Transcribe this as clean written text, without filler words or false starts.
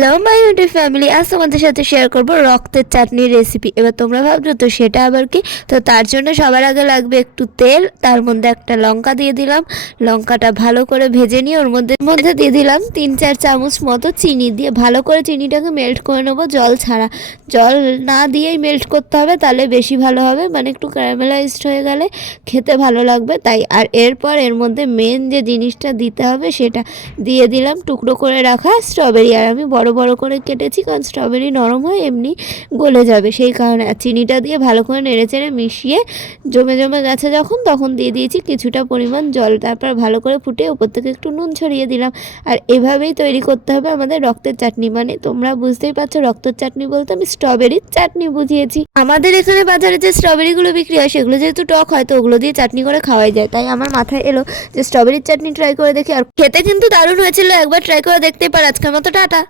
Hello my YouTube family, আজ তোমাদের সাথে শেয়ার করব রক্তের চাটনির রেসিপি। এবার তোমরা ভাবছো তো সেটা আবার কি? তো তার জন্য সবার আগে লাগবে একটু তেল, তার মধ্যে একটা লঙ্কা দিয়ে দিলাম। লঙ্কাটা ভালো করে ভেজে নিয়ে ওর মধ্যে মধ্যে দিয়ে দিলাম 3-4 চামচ মতো চিনি, দিয়ে ভালো করে চিনিটাকে মেল্ট করে নেবো জল ছাড়া। জল না দিয়েই মেল্ট করতে হবে, তাহলে বেশি ভালো হবে, মানে একটু ক্যারামেলাইজড হয়ে গেলে খেতে ভালো লাগবে তাই। আর এরপর এর মধ্যে মেন যে জিনিসটা দিতে হবে সেটা দিয়ে দিলাম টুকরো করে রাখা স্ট্রবেরি। আর আমি বড় বড় করে কেটেছি, কারণ স্ট্রবেরি নরম হয় এমনি গলে যাবে সেই কারণে। আর চিনিটা দিয়ে ভালো করে নেড়েচেড়ে মিশিয়ে জমে জমে গেছে যখন, তখন দিয়ে দিয়েছি কিছুটা পরিমাণ জল। তারপর ভালো করে ফুটিয়ে উপর থেকে একটু নুন ছড়িয়ে দিলাম। আর এভাবেই তৈরি করতে হবে আমাদের রক্তের চাটনি। মানে তোমরা বুঝতেই পারছো, রক্তের চাটনি বলতে আমি স্ট্রবেরির চাটনি বুঝিয়েছি। আমাদের এখানে বাজারে যে স্ট্রবেরিগুলো বিক্রি হয় সেগুলো যেহেতু টক হয়, তো ওগুলো দিয়ে চাটনি করে খাওয়াই যায়, তাই আমার মাথায় এলো যে স্ট্রবেরির চাটনি ট্রাই করে দেখি। আর খেতে কিন্তু দারুণ হয়েছিল, একবার ট্রাই করে দেখতেই পার। আজকের মতো টাটা।